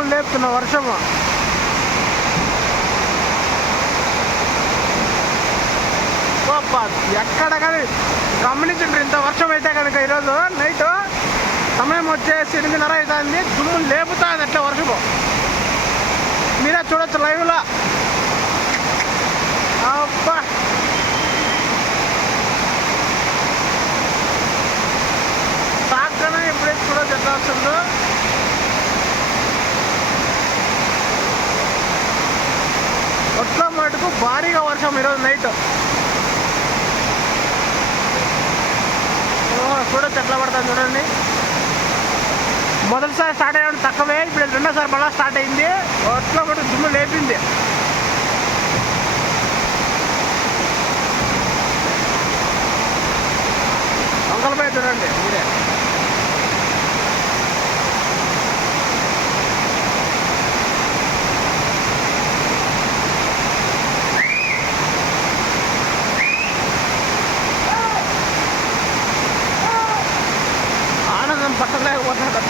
లేపుతున్న వర్షము. గొప్ప ఎక్కడ కానీ గమనించండి ఇంత వర్షం అయితే కనుక ఈరోజు నైట్ సమయం వచ్చేసి ఎనిమిదిన్నర అవుతుంది. దుమ్ము లేపుతుంది అట్లా వర్షము. మీరే చూడొచ్చు లైవ్లో. అబ్బా. ట్రాక్టర్ ఎప్పుడైతే చూడొచ్చు ఎట్లా వస్తుందో. ఒట్ల మటుకు భారీగా వర్షం ఈరోజు నైట్ చూడొచ్చు ఎట్లా పడుతుంది చూడండి. మొదటిసారి స్టార్ట్ అయ్యాడు తక్కువే ఇప్పుడు రెండోసారి మళ్ళీ స్టార్ట్ అయింది. ఒట్ల మటుకు దుమ్ము లేపింది. వంకలపై చూడండి మీరే. 3泊ぐないわざなか